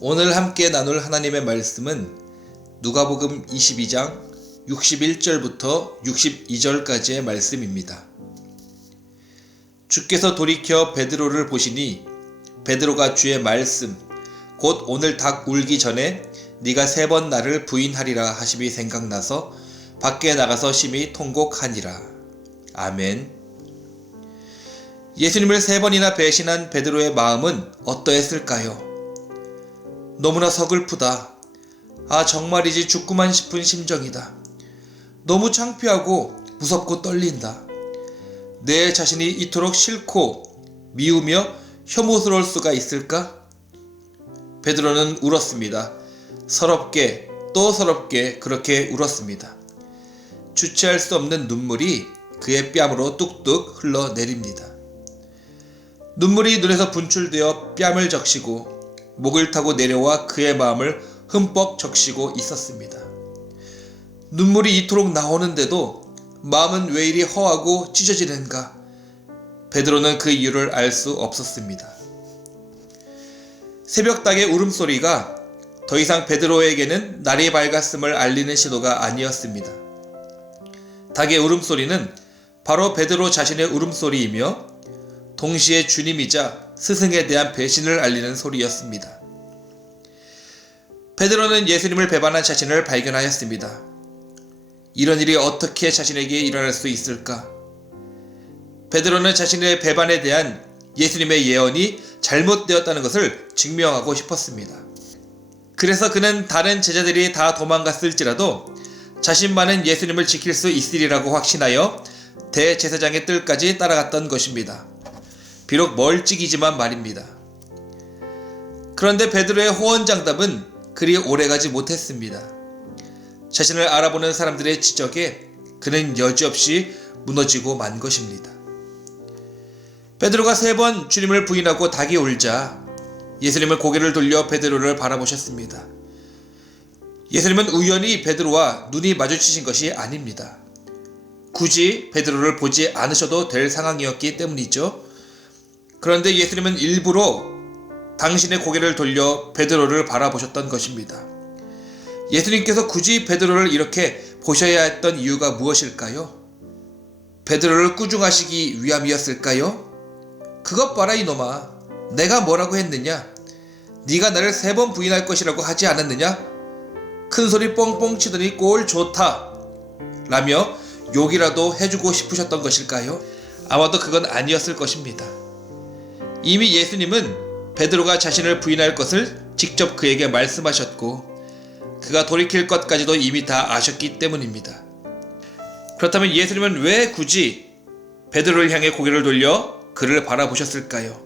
오늘 함께 나눌 하나님의 말씀은 누가복음 22장 61절부터 62절까지의 말씀입니다. 주께서 돌이켜 베드로를 보시니 베드로가 주의 말씀 곧 오늘 닭 울기 전에 네가 3번 나를 부인하리라 하심이 생각나서 밖에 나가서 심히 통곡하니라. 아멘. 예수님을 3번이나 배신한 베드로의 마음은 어떠했을까요? 너무나 서글프다. 아, 정말이지 죽구만 싶은 심정이다. 너무 창피하고 무섭고 떨린다. 내 자신이 이토록 싫고 미우며 혐오스러울 수가 있을까? 베드로는 울었습니다. 서럽게 또 서럽게 그렇게 울었습니다. 주체할 수 없는 눈물이 그의 뺨으로 뚝뚝 흘러내립니다. 눈물이 눈에서 분출되어 뺨을 적시고 목을 타고 내려와 그의 마음을 흠뻑 적시고 있었습니다. 눈물이 이토록 나오는데도 마음은 왜 이리 허하고 찢어지는가? 베드로는 그 이유를 알 수 없었습니다. 새벽닭의 울음소리가 더 이상 베드로에게는 날이 밝았음을 알리는 신호가 아니었습니다. 닭의 울음소리는 바로 베드로 자신의 울음소리이며 동시에 주님이자 스승에 대한 배신을 알리는 소리였습니다. 베드로는 예수님을 배반한 자신을 발견하였습니다. 이런 일이 어떻게 자신에게 일어날 수 있을까? 베드로는 자신의 배반에 대한 예수님의 예언이 잘못되었다는 것을 증명하고 싶었습니다. 그래서 그는 다른 제자들이 다 도망갔을지라도 자신만은 예수님을 지킬 수 있으리라고 확신하여 대제사장의 뜰까지 따라갔던 것입니다. 비록 멀찍이지만 말입니다. 그런데 베드로의 호언장담은 그리 오래가지 못했습니다. 자신을 알아보는 사람들의 지적에 그는 여지없이 무너지고 만 것입니다. 베드로가 3번 주님을 부인하고 닭이 울자 예수님은 고개를 돌려 베드로를 바라보셨습니다. 예수님은 우연히 베드로와 눈이 마주치신 것이 아닙니다. 굳이 베드로를 보지 않으셔도 될 상황이었기 때문이죠. 그런데 예수님은 일부러 당신의 고개를 돌려 베드로를 바라보셨던 것입니다. 예수님께서 굳이 베드로를 이렇게 보셔야 했던 이유가 무엇일까요? 베드로를 꾸중하시기 위함이었을까요? 그것 봐라 이놈아, 내가 뭐라고 했느냐? 네가 나를 3번 부인할 것이라고 하지 않았느냐? 큰소리 뻥뻥 치더니 꼴 좋다 라며 욕이라도 해주고 싶으셨던 것일까요? 아마도 그건 아니었을 것입니다. 이미 예수님은 베드로가 자신을 부인할 것을 직접 그에게 말씀하셨고 그가 돌이킬 것까지도 이미 다 아셨기 때문입니다. 그렇다면 예수님은 왜 굳이 베드로를 향해 고개를 돌려 그를 바라보셨을까요?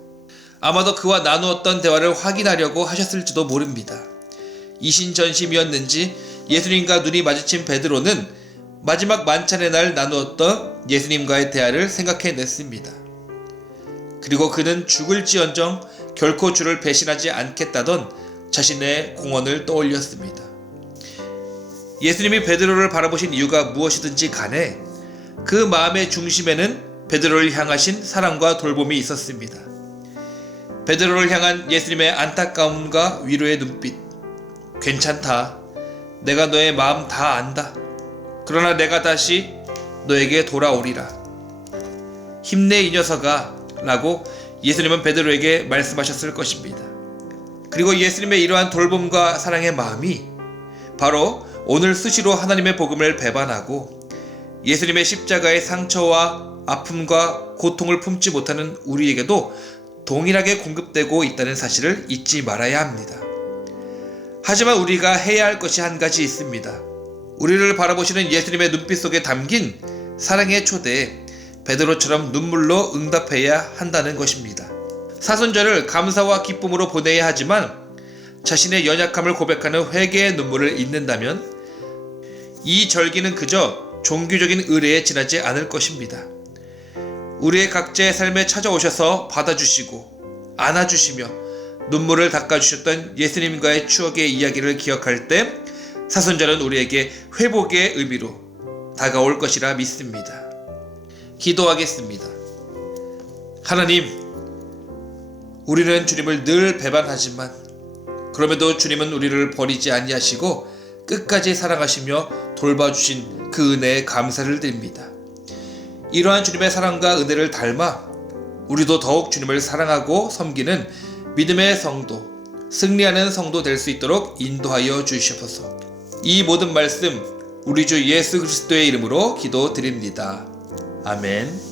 아마도 그와 나누었던 대화를 확인하려고 하셨을지도 모릅니다. 이신전심이었는지 예수님과 눈이 마주친 베드로는 마지막 만찬의 날 나누었던 예수님과의 대화를 생각해냈습니다. 그리고 그는 죽을지언정 결코 주를 배신하지 않겠다던 자신의 공언을 떠올렸습니다. 예수님이 베드로를 바라보신 이유가 무엇이든지 간에 그 마음의 중심에는 베드로를 향하신 사랑과 돌봄이 있었습니다. 베드로를 향한 예수님의 안타까움과 위로의 눈빛. 괜찮다. 내가 너의 마음 다 안다. 그러나 내가 다시 너에게 돌아오리라. 힘내 이 녀석아 라고 예수님은 베드로에게 말씀하셨을 것입니다. 그리고 예수님의 이러한 돌봄과 사랑의 마음이 바로 오늘 수시로 하나님의 복음을 배반하고 예수님의 십자가의 상처와 아픔과 고통을 품지 못하는 우리에게도 동일하게 공급되고 있다는 사실을 잊지 말아야 합니다. 하지만 우리가 해야 할 것이 한 가지 있습니다. 우리를 바라보시는 예수님의 눈빛 속에 담긴 사랑의 초대에 베드로처럼 눈물로 응답해야 한다는 것입니다. 사순절을 감사와 기쁨으로 보내야 하지만 자신의 연약함을 고백하는 회개의 눈물을 잊는다면 이 절기는 그저 종교적인 의례에 지나지 않을 것입니다. 우리의 각자의 삶에 찾아오셔서 받아주시고 안아주시며 눈물을 닦아주셨던 예수님과의 추억의 이야기를 기억할 때 사순절은 우리에게 회복의 의미로 다가올 것이라 믿습니다. 기도하겠습니다. 하나님, 우리는 주님을 늘 배반하지만 그럼에도 주님은 우리를 버리지 아니하시고 끝까지 사랑하시며 돌봐주신 그 은혜에 감사를 드립니다. 이러한 주님의 사랑과 은혜를 닮아 우리도 더욱 주님을 사랑하고 섬기는 믿음의 성도, 승리하는 성도 될 수 있도록 인도하여 주시옵소서. 이 모든 말씀 우리 주 예수 그리스도의 이름으로 기도드립니다. 아멘.